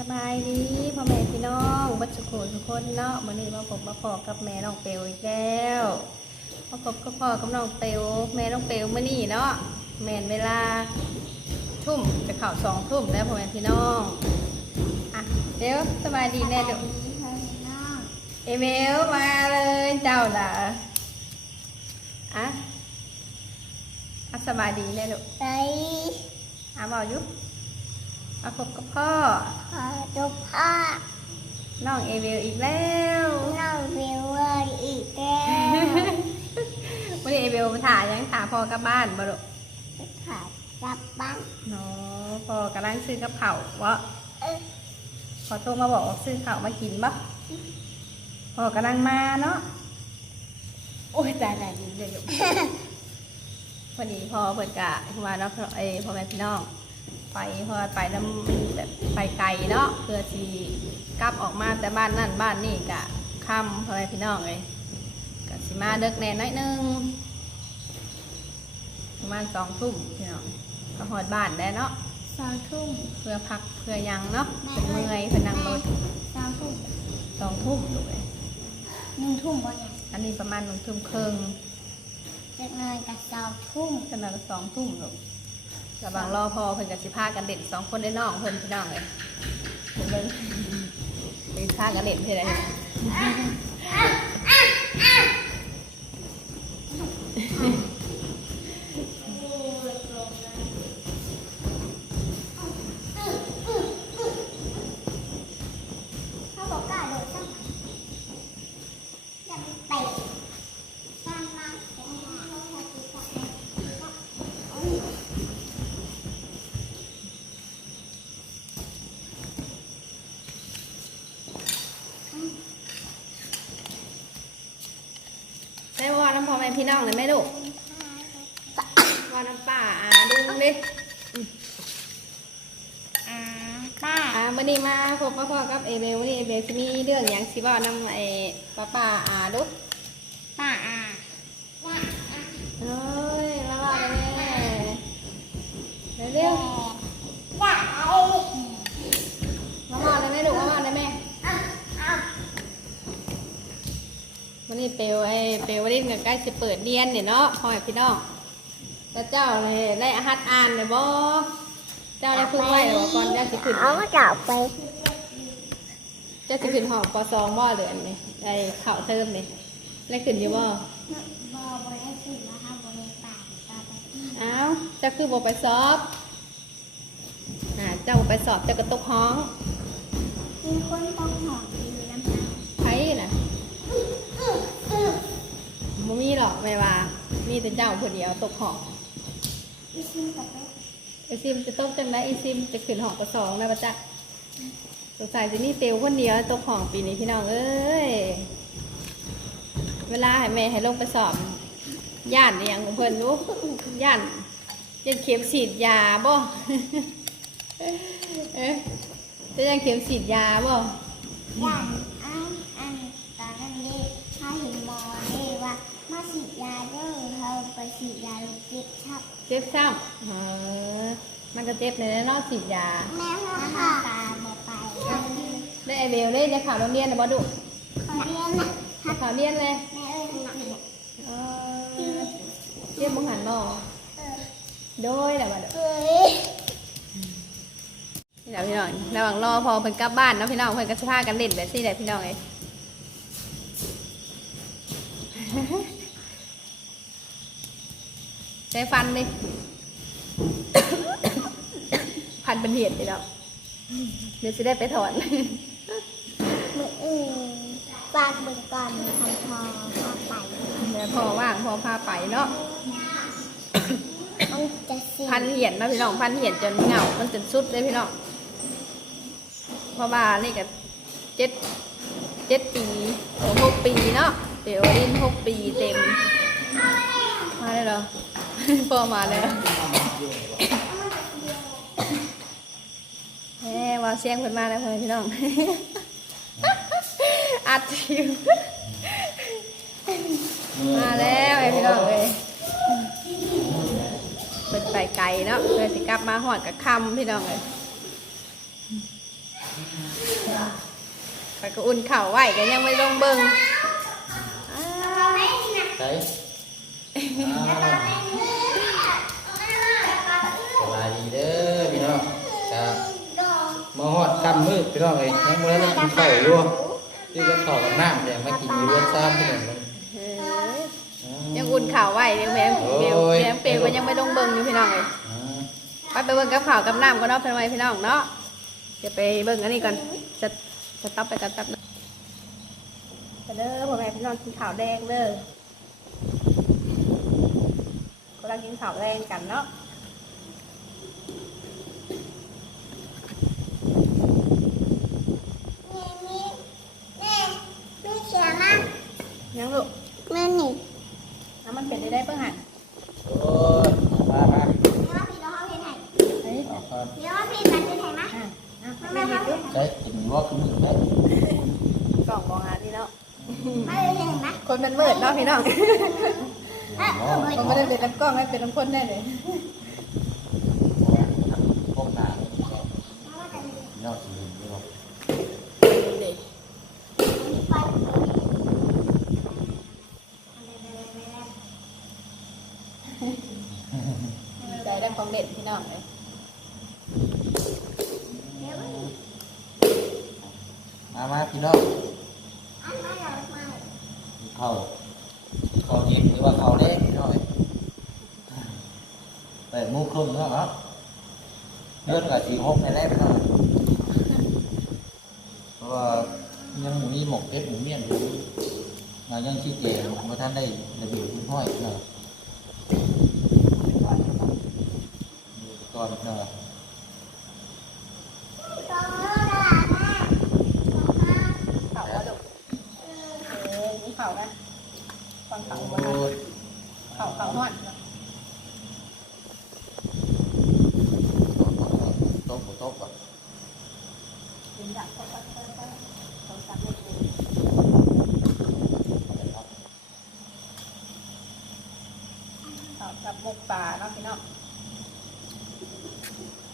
สบายดีพ่อแม่พี่น้องบัดสุโขทุกคนเนาะมื้อนี้มาพบมาพอกับแม่น้องเปลวอีกแล้วมาพบกับพ่อกับน้องเปลวแม่น้องเปลวมื้อนี้เนาะแม่นเวลาทุ่มจะเข้าสองทุ่มแล้วพ่อแม่พี่น้องอะเดี๋ยวสบายดีแน่เดูเอเมลมาเลยเจ้าล่ะอะอะสบายดีแน่เดูไปอะบอกอยุ มาพบกับพ่อขอดูพ่อน้องเอเวลอีกแล้วน้องวิวเวอร์อีกแล้ววันนี้เอเวลมาถ่ายยังถ่ายพ่อกลับบ้านบ่ลูกขาดกลับบ้านเนาะพ่อกำลังซื้อกับเผาววะเออพอโทรมาบอกว่าซื้อข้าวมากินบ่พ่อกำลังมาเนาะโอ้ยตายตายดีเลยลูกวันนี้พ่อเปิดกะว่าเนาะเอ้ยพ่อแม่พี่น้อง ไปพอไปน้ำแบบไปไกลเนาะเพื่อที่กลับออกมาแต่บ้านนั่นบ้านนี่กะค่ำพ่อแม่พี่น้องเลยกะสิมาเด็กแน่น้อยหนึงประมาณสองทุ่มพี่น้องก็หอดบ้านได้เนาะสองทุ่มเพื่อพักเพื่อยังเนาะเป็นเมื่อยเป็นนั่งรถสองทุ่มสองทุ่มลูกเลยหนึ่งทุ่มบ่เนี่ยอันนี้ประมาณหนึ่งทุ่มครึ่งเด็กน้อยกับสองทุ่มขนาดสองทุ่มลูก ระวังรอพอเพิ่นกับสิพากันเด่นสองคนได้น้องเพิ่นพี่น้องเลยเพิ่นเบิ่งเป็นพากันเด่นเท่าไหร่ เขาบอกกล้าโดดซ้ำอย่าไปเตะซ้ำมาเตะให้ ได้ว่าน้ำ พ่อแม่พี่น้องเลยไหมลูกว่าน้ำป่าอ่าดูดิอ่าป้าอ่าวันนี้มาพบกับพ่อกับเอเบลวันนี้เอเบลจะมีเรื่องอย่างสิว่าน้ำไอ้ป้าป่าอ่าดูป้าอ่าว่าเฮ้ยมาว่าเลยแม่เร็วว่ นนี้เปลวไอ้เปลววันนี้ก็ใกล้จะเปิดเรียนเนี่ยเนาะพ่อแม่พี่น้องแล้วเจ้าเลยได้อาหัดอ่านเลยบ่เจ้าได้พึ่งไว้หรอก่อนเจ้าสิขึ้นเอากลับไปเจ้าสิขึ้นหอปสองบ่เดือนนี่ได้เข่าเทอมนี่ได้ขึ้นอยู่บ่บอบได้ขึ้นนะคะบได้ป่าต่อไปที่อ้าวเจ้าคือบ่ไปสอบอ่าเจ้าบ่ไปสอบเจ้าก็ตกห้องมีคนต้องหอมอยู่น้ำตา ไผน่ะ บ่มีหรอกแม่ว่า มีแต่เจ้าผู้เดียวตกหองอีซิมกับไปไอซิมจะตกจังไดไอซิมจะขึ้นห้องปสองนะปะจ๊ะสงสัยจะนี่เตียวคนเดียวตกหองปีนี้พี่น้องเอ้ยเวลาให้แม่ให้ลงไปสอบย่านอย่างเพิ่นรู้ย่านยันเข็มฉีดยาบ่เอ๊ะจะยังเข็มฉีดยาบ่ย่านอันอันตอนนั้นเด็กถ้าเห็นหมอเด็กว่ามาฉีดยาเด้อเธอไปฉีดยาลูกจิตครับ เจ็บซ้ำเออมันก็เจ็บในแน่นอนฉีดยาแม่พ่อค่ะตาบอกไปได้ไอเบลได้จะข่าวโรงเรียนนะบ่ดุขอเรียนนะจะข่าวเรียนเลยแม่เอ้ยหนักเนี่ยเออเรียนบังหันบ่เออโดยแหละบ่ดุเอ้ยนี่แหละพี่น้องระหว่างรอพอเพิ่นกลับบ้านเนาะพี่น้องเพิ่นก็สิพากันเล่นแบบนี้แหละพี่น้องเอ้ ใช้ฟันดิพันเป็นเหตุพี่น้องเดี๋ยวสิได้ไปถอนมืออื่นฝากเบิ่งก่อนคันทองพาไปเดี๋ยวพอว่างพอพาไปเนาะมันจะสีพันเหรียญนะพี่น้องพันเหรียญจนเหงามันจนสุดเลยพี่น้องเพราะว่านี่ก็เจ็ดเจ็ดปีโอ้หกปีเนาะเดี๋ยวดินหกปีเต็มมาเลยเหรอ พอมาเลยแหมว่าเสียงเพิ่นมาแล้วเพิ่นพี่น้อง อัดอยู่มาแล้วไอ้พี่น้องเอ้ยเปิดไปไกลเนาะเพื่อสิกลับมาหอดกับคำพี่น้องเอ้ยไปก็อุ่นเข่าวไว้ก็ยังไม่ลงเบิ่งอ้าว ใช่อ้าวสบาย ดีเด้อพี่น้องครับมาฮอดค่ำมืดพี่น้องเอ้ยยังบ่ได้กินข้าวอยู่ที่ก็ข้าวกับน้ำแต่มากินอยู่รสชาติพี่น้องมันเฮ้ยยังอุ่นข่าวไว้เดี๋ยวแม่เปลวโอ้ยแม่เปลวก็ยังไม่ลงเบิ่งอยู่พี่น้องเลยอ่าไปไปเบิ่งกับข่าวกับน้ำก็เนาะเป็นไว้พี่น้องเนาะเดี๋ยวไปเบิ่งอันนี้ก่อนจะจะตับไปกันตับนะไปเด้อพ่อแม่พี่น้องกินข่าวแดงเด้อกำลังกินข่าวแดงกันเนาะ แม่ไม่เชื่อมาก ยังลูกแม่หนีน้ำมันเป็นได้ได้เพิ่งหันโอ้ยมามาเดี๋ยวว่าพี่น้องเขาเห็นไหนเฮ้ยเอาก่อนเดี๋ยวว่าพี่กันเห็นไหนมะอะอะไม่เห็นลูกใช้กินลวกขึ้นมือได้กล่องมองหานี่เนาะเขาเห็นไหมคนมันมืดเนาะพี่น้องเออเออผมไม่ได้เป็นลำกล้องไม่เป็นลำคนได้เลย พวกนางนอกสีนี่หรอก เด็กใจได้ของเด็ดพี่น้องเลย มามาพี่น้องเข้าเข้าเย็นหรือว่าเข้าเล็กพี่น้องเอ้ยแปดโมงครึ่งแล้วเนาะเลือดกับสี่หกในแรกพี่น้องเพราะว่ายังหมูนี่หมกเพชรหมูเมี่ยนอยู่งานยังชี้เจงเมื่อท่านได้ระเบียบคุณห้อยเนาะ ก่อนเนาะ เข่าว่าดุเออนี่เข่านะฟังเข่า โอ้ บ้าง ย เข่าเข่าห้อน โต๊ะโต๊ะก่อน กินดักก็ก็ก็ก็ต้องสั่งให้กินเข่ากับมุกปลาเนาะพี่น้อง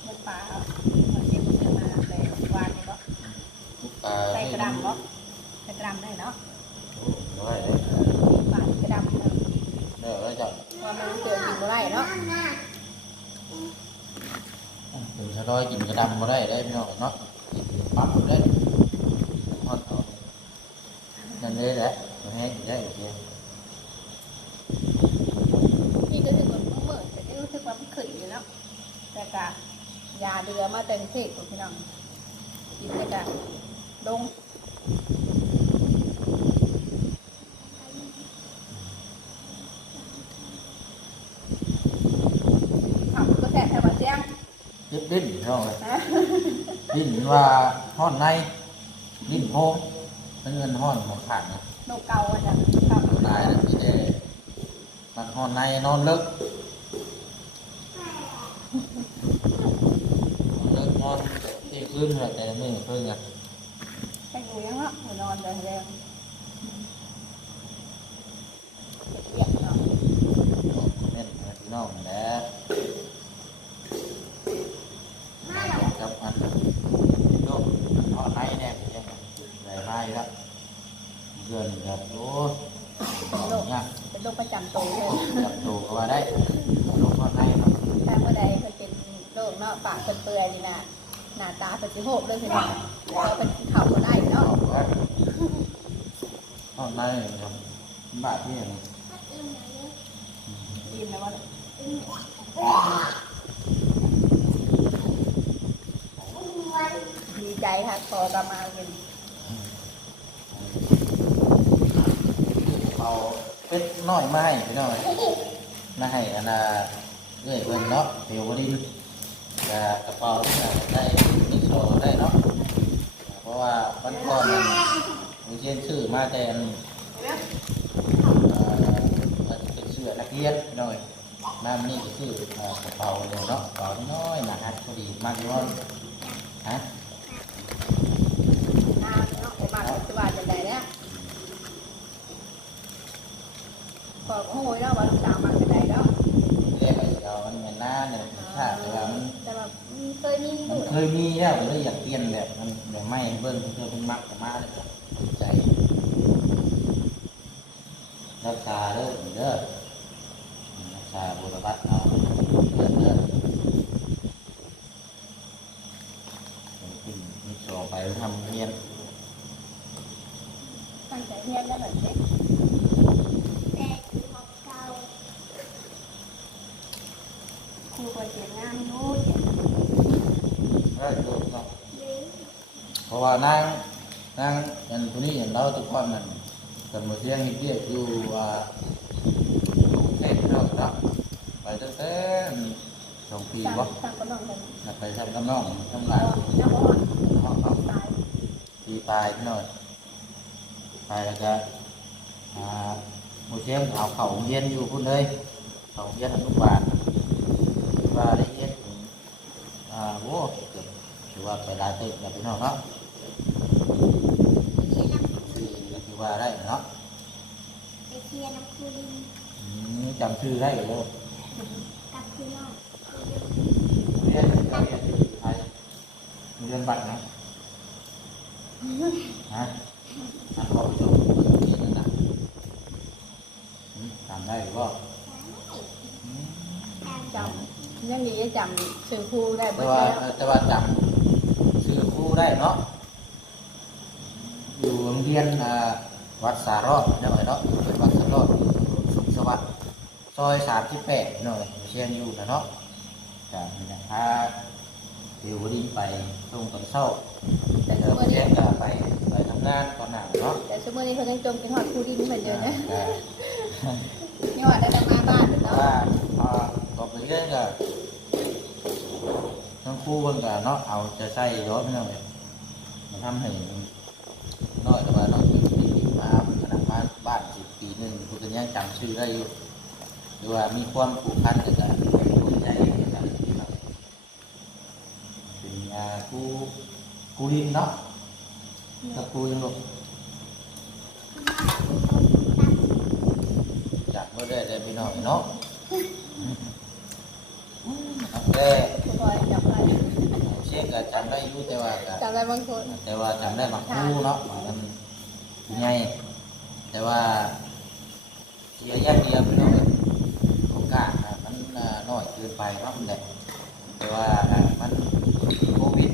มุกปลามันเก็บเงินมาแต่วานนี่เนาะ ลูกตา ใส่กระดำเนาะใส่กระดำได้เนาะ ได้เลย ปลากระดำเนาะ ได้แล้วจ้ะ ว่ามันเกิดกินบ่ได้เนาะ ถึงจะรอยกินกระดำมาได้ได้พี่น้องเนาะปั๊บได้ทอดเอานั่นเลยแหละมาให้กินได้โอเคพี่ก็รู้สึกว่ามันเหมือนแต่ก็รู้สึกว่ามันขึ้นอยู่เนาะแต่กะยาเดือมาเต็มที่ของพี่น้องกินแต่กะลงขับก็แทบแทบมาเสียง ดิ้ นดิ้นพี่น้องเลยนะดิ้นว่าห่อนในดิ้นโพงเป็นเงินห่อนหมดขาดนะนกเกาอะจ้ะเกาตายแล้วพี่เด้มันห่อนในนอนเลิกเลิกนอนที่คืนแต่ไม่คืนไงไปอยู่ยังเนาะหัวนอนเลยแล้วเปียกๆเนาะเม่นพี่น้องแหละกับอันโลกห่อนในเนี่ยยัง ไงไล่ละเดือนกับโอ้ยเป็นโรคประจำตัวเลยจับดูก็ว่าได้ลงก็ได้ครับถ้าเมื่อใดเพิ่นเป็นโรคเนาะปากเพิ่นเปื่อยนี่นะหน้าตาเพิ่นสิโหบเลยพี่น้องแล้วเป็นเข่าบ่ได้อเนาะอกว่าห้องได้ครับบาทที่ไหนยินนะว่าดีใจค่ะขอกลับมาเป็น เอาเป็ดน้อยมาให้พี่น้อยมาให้อันน่ะเอ้ยเพิ่นเนาะเดี๋ยววันนี้จะกระเป๋าได้มิโซได้เนาะเพราะว่าวันก่อนมันมีเช่นชื่อมาแต่มันเป็นเสื้อนักเรียนพี่น้อยน้ำนี่ก็คือกระเป๋าเลยเนาะกระเป๋าน้อยหนาฮัดพอดีมากเลยฮะ น้ำเนาะผมมาปัจจุบันจะได้เนี่ย ขอโอ้ยเนาะว่าลูกสาวมาจะได้เนาะเรียกไอ้เรามันเหมือนหน้าเนี่ยถ้าแต่ว่ามันแต่ว่าเคยมีมันดูเคยมีแล้วเลยอยากเปลี่ยนแบบมันแบบไม่เบิ้งเพื่อเพิ่นมักจะมาเลยก็ใจรักษาเด้อเด้อรักษาบุรพัฒน์เอาเด้อเด้อขึ้นมีสอไปทำเรียน ตั้งใจเรียนแล้วแบบนี้ แต่คือของเก่า ครูก็เสียงานนู้น ได้ดูเนาะ หรือ เพราะว่านางนางอันคนนี้เห็นเราทุกคนนั่นกันมาเสี ยังเรียกอยู่ว่าอยู่เทพเนาะเนาะไปตั้งแต่สองปีสั่งบ่สั่งก็ต้องเลยน่ะไปทำกับน้องทำหลานน้ำอ่อนเขาเขาตายปีปลายพี่น้อยไปแล้วก็อ่าหมูเชียงเอาเข่าเรียนอยู่พุ่นเลยเข่าเรียนอนุบาลว่าได้เรียนอ่าโว้เกือบถือว่าไปลายตึกแล้วพี่น้องเนาะถือว่าได้เนาะ เชียร์น้ำคูดินอืมจำชื่อได้อยู่เลยกับคือน้องเรียนเรียนที่ไทยเรียนบัตรนะฮะอ่านข้อประชุมนะจำได้หรือเปล่าอืมจำยังมีจะจำชื่อครูได้แต่บิดว่าแล้วแต่ว่าจำชื่อครูได้เนาะอยู่โรงเรียนอ่าวัดสารอดเนาะเนาะเป็นวัด วัสดิ์ซอยสามสิบแปดเนาะเชียงอยู่นะเนาะจากนี่นะพาดิวดีไปตรงกับเศร้า แต่เดี๋ชั่ยววโมงเชีนี้ยงก็ไปไปทำงานก่อนหน้าเนาะแต่ชั่วโมงนี้เขายังจมกินหอดครูดินเหมือนเดิมนะอ่านี่หอดได้แต่มาบ้านแต่เนาะว่าพอต่อไปเรื่อยก็ทั้งคู่เบิ่งกันเนาะเอาจะใส่ย้อนเนาะมันทำให้น้อยแต่ว่าน้องปีนี้มาขนาดบ้านบ้านสิบปี หนึ่งคุณจะยังจำชื่อได้อยู่หรือว่ามีความผูกพันกันกันภูมิใจกันกันครับเป็นอ่าครูครูดินเนาะกับครูยังลูกจัดเมื่อได้เลยพี่น้องเนาะครับแต่ครูคอยจับไปเช็คก็จำได้อยู่แต่ว่าก็จำได้บางคนแต่ว่าจำได้บางคู่เนาะมันใหญ่แต่ว่า เสียอย่างเดียวพี่น้องโอกาสน่ะมันอ่าน้อยเกินไปเนาะมันแหละแต่ว่าอ่ามันโควิด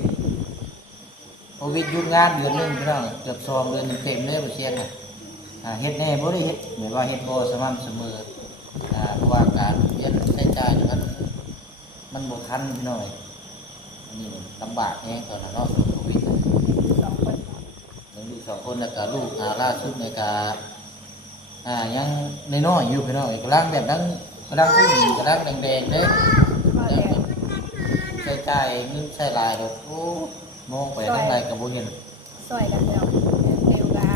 โควิดหยุดงานเดือนหนึงพี่น้องเกือบสองเดือนเต็มเลยบ่เชียงอะอ่าเฮ็ดแน่บ่ได้เฮ็ดเหมือนว่าเฮ็ดบ่สม่ำเสมออ่าเพราะว่าการเรียนใช้จ่ายเนี่ยมันมันบ่ทันพี่น้องอันนี้ลำบากแฮงตอนนั้นเนาะโควิดสองคนเลี้ยงลูกสองคนแล้วก็ลูกอ่าล่าสุดในกา อ่ายังน้อยๆอยู่พี่น้องกำลังแบบนั้นกำลังขึ้นกำลังแดงๆเด้มาแล้แล้ววใช้จ่ายเงินใช้ลายดอกโอ้มองไปทางใดก็บ่เห็นซอยกันแล้วเทวกา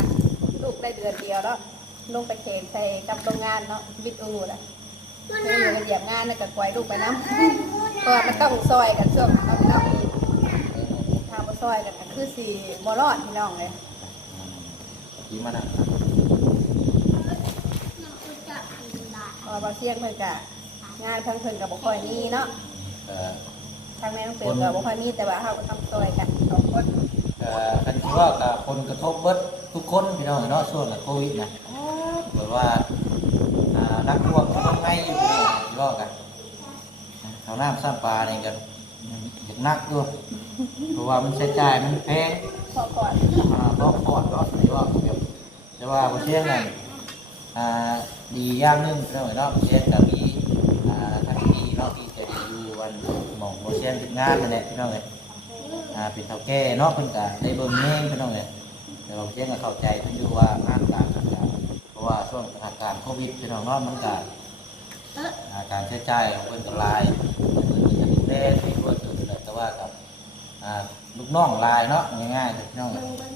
ลูกได้เดือนเดียวแล้วลงไปเขนใส่กับโรงงานเนาะวิทย์อูดอะเพื่อนอยู่เหยียบงานแล้วก็ปล่อยลูกไปน้ำเพราะว่ามันต้องซอยกันช่วงเอาเอาอีกทางมาซอยกันก็คือสี่บอรอดพี่น้องเลยอืมที่มานั่งน้องอุจจาระกินได้ เพอเราเสี่ยงเพิ่นกะงานเพิ่นเพิ่นกับบุคอยมีเนาะเอ่อทางแม่ต้องเปลี่ยนกับบุคอยมีแต่ว่าเขาก็ทำซอยกันสองคนเอ่อกันที่ว่ากับผลกระทบเบิดทุกคนพี่น้องเนาะช่วงโควิดนะแบบว่าอ่านักท่วงเขาต้องให้อยู่พี่น้องที่ว่ากันเขาน้ำซ้ำปลาเนี่ยกันอย่างนักด้วยเพราะว่ามันใช้จ่ายมันแพงพอก่อนอ่าก็ปอดก็ถือว่าเดี๋ยวแต่ว่าประเทศนั้นอ่า ดีอย่างนึงเนาะเนาะประเทศกับมีอ่าทางดีเนาะที่จะด้อยู่วันหมองประเทศเป็นงานนั่นแหละพี่น้องเลยอ่เป็นเท่าแก่เนาะเพิ่นก็ได้เบิ่งแย่งพี่น้องเลยแต่ว่าประเทศก็เข้าใจเพิ่นอยู่ว่างานการเพราะว่าช่วงสถานการณ์โควิดพี่น้องเนาะมันก็อ่าการใช้จ่ายของเพิ่นก็หลายเพิ่นก็จะดูแลที่ตัวถึงเลยแต่ว่ากับลูกน้องลายเนาะง่ายๆพี่น้องเบิ่เอ้ยงเบิ่ง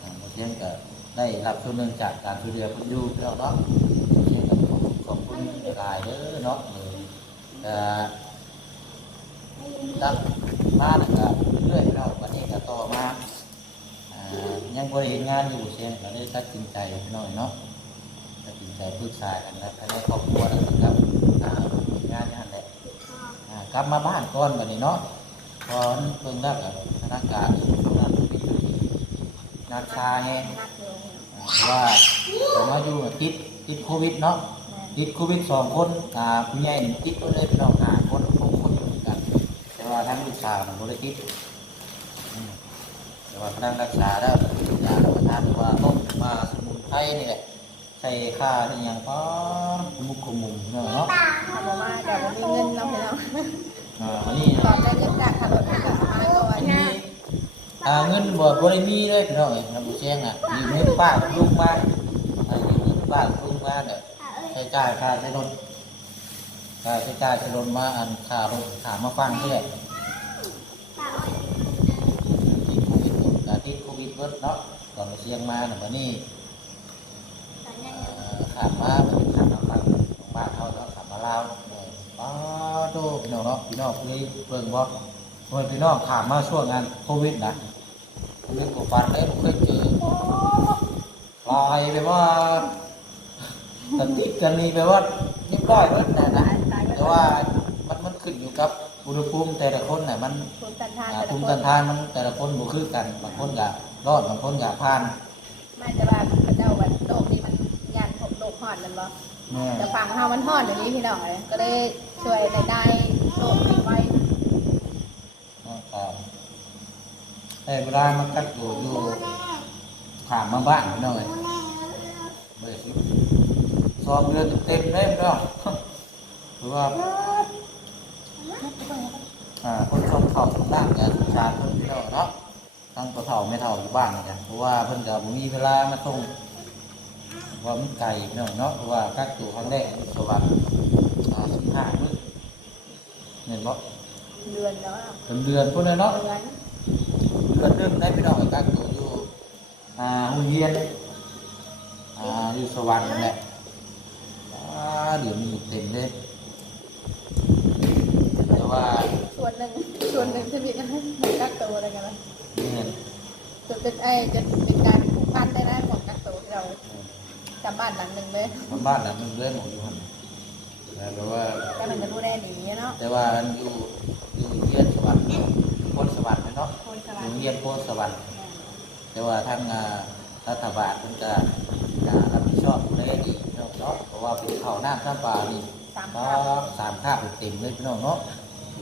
อ่าบางทีก็ ได้รับส่วนหนึ่งจากการช่วยเหลือคนอยู่แล้วเนาะบางทีก็ขอบคุณขอบคุณหลายเด้อเนาะเออรับมาแล้วก็เรื่อยเราวันนี้ก็ต่อมาอ่ายังบริเห็นงานอยู่เช่นก็ได้ตัดสินใจหน่อยเนาะตัดสินใจปรึกษากันแล้วภายในครอบครัวแล้วนะครับงานนี่นแหละกลับมาบ้านก่อนวันนี้เนาะพอนเพิ่งได้กับสถานการ นั้นเนนักชาไงนักเลยเพราะว่าผมมาอยู่ติดติดโควิดเนาะติดโควิดสองคนอ่าผู้ใหญ่นี่ติดก็เลยพี่น้องหาคนหกคนเหมือนกัน แต่ว่าทั้งลูกสาวมันบ่ได้ติดแต่ว่าพนักรักษาแล้วยารับประทานว่าต้มมาสมุนไพรนี่แหละใส่ค่าที่ยังก็มุกขมุมเนาะเนาะเขาบอกว่ามีเงินเนาะพี่น้องอ่าวันนี้ตอนได้เงินจากขับรถไปกับมาก่อนอัน หาเงินบ่บ่ได้มีเลยพี่น้องเอ้ยครับผู้เชี่ยงอะมีเงินป้ากับลุงมาอ่ามีเงินป้ากับลุงมาเนี่ยใช้จ่ายค่าใช้รถค่าใช้จ่ายใช้รถมาอันค่ารถขามาฟังนี่แหละติดโควิดแต่ติดโควิดเบิดเนาะก่อนมาเชียงมาเนี่ยวันนี้ขาดมาเป็นขาดมาฟังบ้านเขาเนาะขาดมาลาวเนี่ยป้าโตพี่น้องเนาะพี่น้องเคยเบิ่งบ่เมื่อพี่น้องขาดมาช่วงงานโควิดนะ เรื่องของฟันได้ผมเคยเจอลอยไปว่าสติกกันนี่แปลว่าเรียบร้อยแล้วนะนะแต่ว่ามันมันขึ้นอยู่กับอุณหภูมิแต่ละคนน่ะมันภูมิต้านทานอ่าแต่ละภูมิคต้านนทานมันแต่ละคนบ่คือกันบางคนก็รอดบางคนก็ผ่านไม่แต่ว่าพระเจ้าวันโลกนี้มันยานโลกหอดมันบ่แม่แต่ฝั่งเฮามันหอดอย่างนี้พี่น้องเลยก็ได้ช่วยได้ได้โลกนี้ไว้ ก็แต่เวลามันกักอยู่อยู่ถามมาบ้านพี่น้องเอ้ยเบ่สิสองเดือนเต็มๆเลยพี่น้องหรือว่าอ่าคนชมเขาชมร่างกันชาติเพิ่นพี่น้องเนาะทั้งตัวเฒ่าไม่เฒ่าอยู่บ้านกันเพราะว่าเพิ่นก็บ่มีเวลามาส่งว่ามันไกลเนาะเนาะเพราะว่ากักตัวครั้งแรกมันสวรรค์อ่าสิบห้ามื้อเห็นบ่เดือนเนาะเป็นเดือนพุ่นเลยเนาะ เดือนเดือนหนึงได้พี่น้องกักตัวอยู่อ่าโรงเรียนอ่าอยู่สวรรค์นั่นแหละอ่าเดี๋ยวมีเต็มเลยแต่ว่าส่วนหนึ่งส่วนหนึ่งที่มีกันให้กักตัวอะไรกันนะนี่เงินจนเป็นไอ้จนเป็นการผูกพันได้นะของกักตัวที่เราจำบ้านหลังหนึ่งเลยบ้านหลังหนึงเล่นหมดอยู่หั่นแต่ว่าก็มันจะรู้ได้ดีเนาะแต่ว่าอยู่อยู่โรงเรียนส วรรค์โพนสวรรค์เนาะคนสโรลายงเรียนโพนสวรรค์แต่ว่าทางอ่ารัฐบาลเพิ่นก็จะรับผิดชอบดูแลดีเนาะเนาะเพราะว่าเป็นข้าวน้ำข้าวปลานี่สามก็ข้าวสามคาบเต็มเลยพี่น้องเนาะ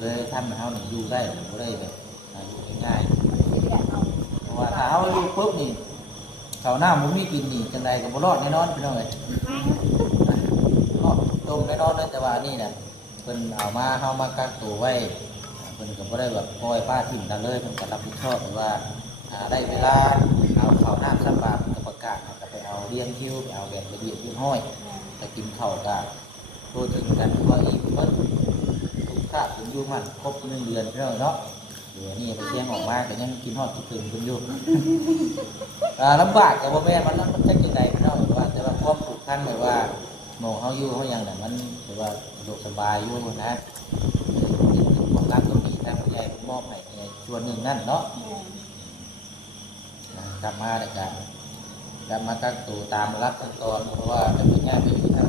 เลยท่านเฮานี่อยู่ได้บ่ได้แบบอ่าอยู่ง่ายที่เรียนเอาๆเพราะว่าถ้าเฮาอยู่ปุ๊บนี่ข้าวน้ำบ่มีกินนี่จังไดก็บ่รอดแน่นอนพี่น้องเอ้ยเนาะต้มแน่นอนเลยแต่ว่านี่น่ะเพิ่นเอามาเฮามากักตัวไว้อ่า เพิ่นก็บ่ได้แบบปล่อยป้าถิ่มกันเลยเพิ่นก็รับผิดชอบว่าอ่าได้เวลาเอาข้าวน้ำสักบาทกับประกาศก็ไปเอาเลี้ยงคิวไปเอาแบบระเบียบเรียบห้อยจะกินข้าวกันตัวถึงกันว่าอีกเพิ่นทุกคาถึงอยู่มันครบหนึ่งเดือนพี่น้อเนาะเดี๋ยวนี้ไปเชียงออกมาก็ยังกินฮอดคิดถึงเพิ่นอยู่ลำบากกับว่าแม่มันมันจะยังไงพี่น้องว่าแต่ว่าความผูกพันแบบว่าหมองเขาอยู่เขาอย่างนั้นมันแบบว่าสะดวกสบายอยู่นะ ความรักก็มีทางผู้ใหญ่มอบให้ในส่วนหนึ่งนั่นเนาะกลับมาเลยกันกลับมาตั้งตัวตามรับขั้นตอนเพราะว่าจะเป็นง่ายไปอยู่ทาง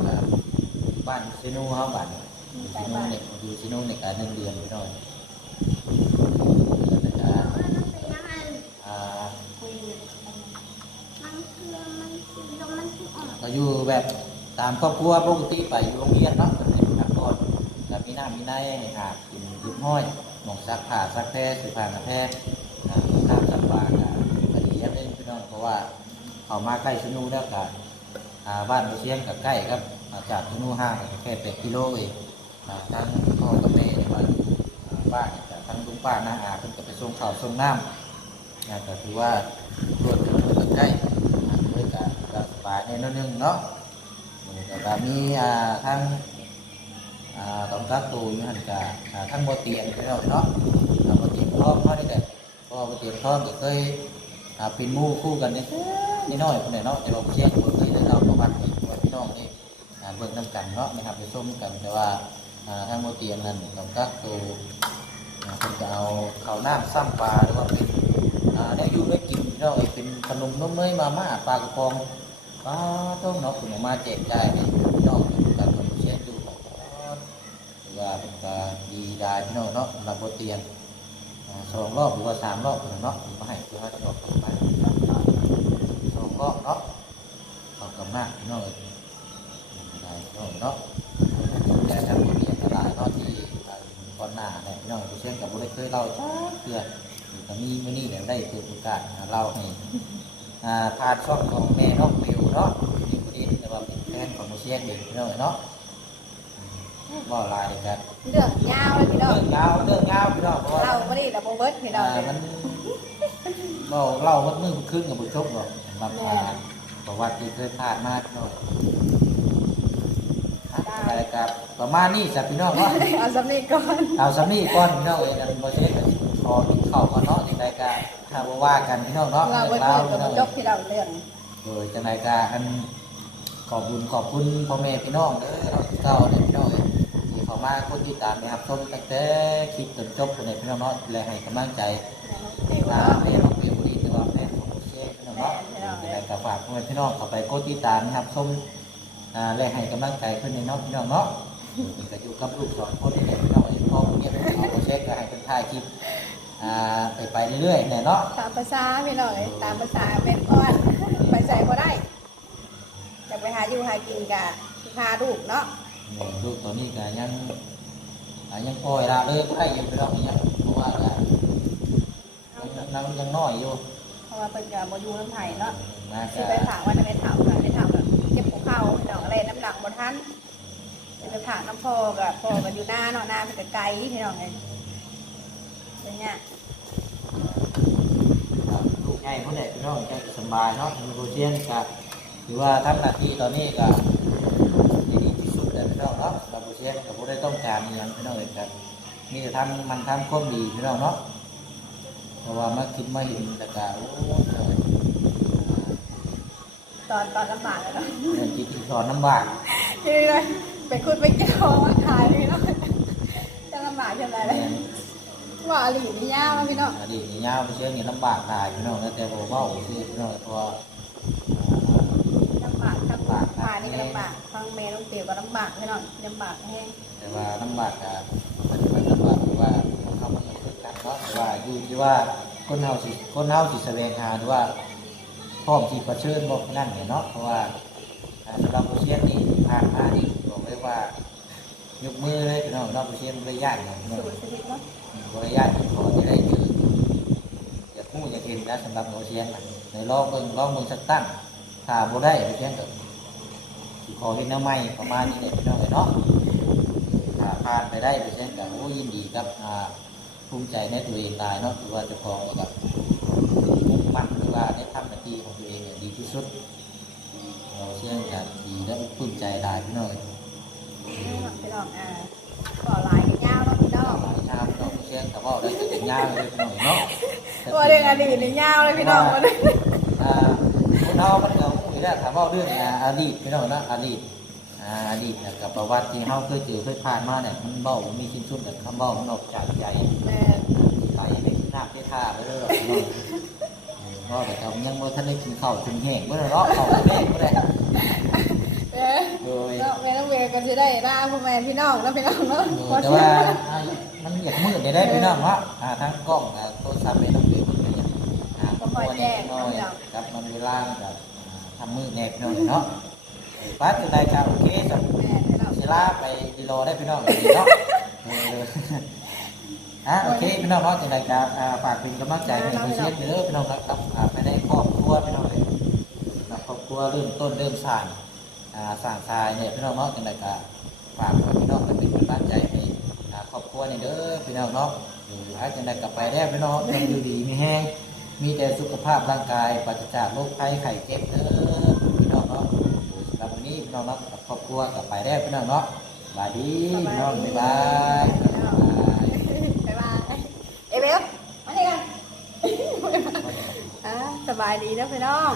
บ้านซิโนูเขาบ้านซิโนูเนี่ยอยู่ซิโนูในการหนึ่งเดือนไปหน่อยก็อยู่แบบตามครอบครัวปกติไปอยู่โรงเรียนเนาะเป็นพักผ่อนแล้วมีหน้ามีในให้หากิน ยุบห้อยหมองซักผ้าซักแพร่สืผ้ากระแพร่อ่าข้ามสัปดาห์กันก็ดีครับพี่น้องเพราะว่าเขามาใกล้ชนูแล้วกันบ้านไปเชียงกับใกล้ครับจากชนูห้างแค่แปดกิโลเองอ่าทั้งพ่อกับแม่เนี่ยมาอ่าบ้านเนี่ยก็ทั้งลุงป้าน้าอาเพิ่นก็ไปส่งข้าวส่งน้ำนะก็ถือว่ารวดเร็วแล้วใกล้ด้วยกันก็สบายแน่นอนนึงเนาะแล้วก็มีอ่าทั้ง ต้องกักตัวอยู่หันกะอ่าทั้งบ่เตียงพี่น้องเนาะอ่าบ่เตียงพร้อมเขาได้กันเพราะว่าบ่เตียงพร้อมก็เคยเป็นมู่คู่กันนี่นี่น้อยคนไหนเนาะแต่เราเชียงคนที่ได้เราประวัตินี่ว่าพี่น้องนี่เบิ่งนำกันเนาะนะครับไปชมกันแต่ว่าอ่าทางโมเตียงนั้นต้องกักตัวอ่าเพิ่นจะเอาข้าวน้ำซ้ำปลาหรือว่าเป็นได้อยู่ได้กินเอ้ยเป็นขนมนมเนยมาม่าปลากระป๋องปลาต้องเนาะคุณมาแจกจ่ายให้พี่น้องกันคนเชียงดูของถือ ว่าเป็นการดีได้พี่น้องเนาะสำหรับโมเตียงสองรอบหรือว่าสามรอบเนาะมาให้คือเขาจะบอกไปสองรอบเนาะขอบคุณมากพี่น้องเอ้ยได้พี่น้องเนาะแต่ถ้ามีอันตรายเนาะที่ก่อนหน้าเนี่ยพี่น้องมูเชี่ยวกับบุได้เคยเล่าจ้าเพื่อแต่มีมื้อนี้เนี่ยได้เปิดโอกาสเล่าให้อ่าพาดช่องของแม่น้องปิวเนาะมีประเด็นแต่ว่าเป็นแฟนของผู้เชี่ยวเด็กพี่น้องเนาะ บ่ลายกันเรื่องยาวเลยพี่น้องเรื่องยาวเรื่องยาวพี่น้องเพราะว่าเราไม่ได้ดับเบิลพี่น้องอ่ามันเราเล่าวัดมือขึ้นกับบุญชกหรอกสำหรับอ่าประวัติที่เคยผ่านมาพี่น้องอะอะไรกับประมาณนี้สัพี่น้องว่าเอาสำนีก่อนเอาสำนีก่อนพี่น้องเอ้ยนั่นโปรเจกต์ขอกินข้าวก่อนเนาะในรายการถ้าบ่ว่ากันพี่น้องเนาะเราเรื่เบิอดงเบิราวดพี่กัน้องบจเอ้ยบที่เราเรื่องโดยจังรายการอันขอบคุณขอบคุณพ่อแม่พี่น้องเด้อเราที่เก่าเนี่ย มาคนที่ตามนะครับชมตั้งแต่คลิปจนจบคนไหนพี่น้องเนาะและให้กำลังใจตาเนาะมแม่น้องเปียบุรีต่ว่าแม่ของเชฟพี่น้องเนาะยังไงก็ฝากเพื่อนพี่น้องเข้าไปกดติดตามนะครับชมและให้กำลังใจเพื่อนในน้องพี่น้องเนาะก็อยู่กับลูกสองคนนี่แหละพี่น้องอ้พ่อเนี่ยเอาเช็คก็ให้เป็นถ่ายคลิปไปไปเรื่อยๆเนี่ยเนาะตามภาษาพี่น้องเอ้ยตามภาษาเป็นก้อนไปใส่ก็ได้จะไปหาอยู่หากินกับพาลูกเนาะ ลูกตัวนี้ก็ยังอ่ายังปล่อยละเลยก็ได้อยังพี่น้องยังเพราะว่าก็ยังยังยังน้อยอยู่เพราะว่าเป็นกับบอยู่น้ำไผ่เนาะนะสิก็ไปถามว่าจะไปถามกันไปถามแบบเจ็บหัวเข่าพี่น้องอะไรน้ำหนักบนทันจะไปถามน้ำพ่อกับพ่อกับอยู่หน้าเนาะหน้าเป็นไกลพี่น้องเอ้ยเป็นเงี้ยลูกใหญ่ผู้ใดพี่น้องใจสบายเนาะมีโปรเชียนก็ถือว่าทำหน้าที่ตอนนี้ก็ดีที่สุดเลยพี่ น้องเนาะเราผู้เชี่ยวกับผู้ได้ต้องการอหย่างพี่น้องเลยครับนี่จะทำมันทำความดีพี่น้องเนาะเพราะว่ามาคิดมาเห็นแต่กาโอ้ยตอนตอนลำบากเลยเนาะเรื่องจิตสอนลำบากคือเลยไปคุดไปเกี่ยวมาขายพี่น้องจะลำบากยังไงเลยว่าอลีนี่ยาวนะพี่น้องอดีตนี่ยาวผู้เชี่ยวนี่ลำบากตายพี่น้องแล้วแต่บ่เบ้าคือพี่น้องเพราะว่าลำบากทั้งขายนี่ก็ลำบากทั้งเมย์ต้องเตียวก็ลำบากพี่นองลำบากแห้งแต่ว่าลำบากอะมันมันลำบากที่ว่าเขามันคือกันเนาะแต่ว่าอยู่ที่ว่าคนเฮาสิคนเฮาสิแสวงหาหรือว่าพร้อมที่เชิญบ่นั่นเนี่ยเนาะเพราะว่าสำหรับผู้เชี่ยวนี่ผ่านมานี่บอกเลยว่ายกมือเลยพี่น้องเราไปเชียร์บริยานอย่างพี่น้องสูตรชีวิตเนาะบริยานขอที่ได้เจออย่าพูดอย่าเห็นนะสำหรับโนเชียนในลองเบิ่งลองเบิ่งสักตั้งถ้าบ่ได้ไปเชียนก็ สิขอเห็นน้ำใหม่ประมาณนี้เลยพี่น้องเนาะถ้าผ่านไปได้ไปเชียนก็โอ้ยินดีกับอ่าภูมิใจในตัวเองได้เนาะคือว่าเจะของนี่กับมุ่งมั่นหรือว่าได้ทำหน้าที่ของตัวเองอย่างดีที่สุด เราเชียนกันดีและภูมิใจได้พี่น้องพี่น้องอ่าก่อลายกันยาวเนาะพี่น้องหลายชามน้องเชียงแต่ว่าได้ถึงยาวเลยพี่น้องเนาะตัวเรื่องอดีตนี่ยาวเลยพี่น้องมาเลยอ่าคนเรา มันก็มีได้ถามว่าเรื่องอ่าอดีตพี่น้องเนาะอดีตอ่าอดีตเนี่ยกับประวัติที่เขาเคยเจอเคยผ่านมาเนี่ยมันเบ้ามีชิ้นชุดแต่คำเบ้ามันออกจากใจแม่ไปในหน้าเพท่าไปเลยหรอกพี่น้องเนาะแต่ก็ยังบ่ทันได้กินข้าวถึงแห้งเมื่อเนาะข้าวแห้งเมื่อไหร่เอ๊ะโดยเนาะแม่ต้องเวรกันจะได้ล่าพ่อแม่พี่น้องแล้วพี่น้องเนาะแต่ว่าอ่ามันอยากมืดได้พี่น้องเนาะอ่าทั้งกล้องอ่าโทรศัพท์ไม่ต้องเดือดมันเลยอ่าก็แจ้งน้อยกับมันเวลาแบบอ่า ทำมืดแนบหน่อยเนาะไอ้ป้าจะได้ครับโอเคสำแม่พี่น้องเวลาไปกิโลได้พี่น้องเนาะเอออะโอเคพี่น้องเนาะจะได้ครับอ่าฝากเป็นกำลังใจให้ผู้เชี่ยวเด้อพี่น้องครับอ่าไปได้ครอบครัวพี่น้องเลยครอบครัวเริ่มต้นเริ่มสร้างสร้างทรายเนี่ยพี่น้องเนาะจะได้ครับฝากพี่น้องเป็นกำลังใจให้ครอบครัวนี่เด้อพี่น้องเนาะหรืออาจจะได้กลับไปได้พี่น้องยังอยู่ดีมีแห้งมีแต่สุขภาพร่างกายปราศจากโรคภัยไข้เจ็บเด้อพี่น้องเนาะสำหรับวั นนี้พี่น้องเนาะกับครอบครัวกลับไปได้พี่น้องเนาะสวัสดีพี่น้องบ๊ายบายบ๊ายบายบ๊ายบายเอเบลมาเลยกันอ่าสบายดีนะพี่น้อง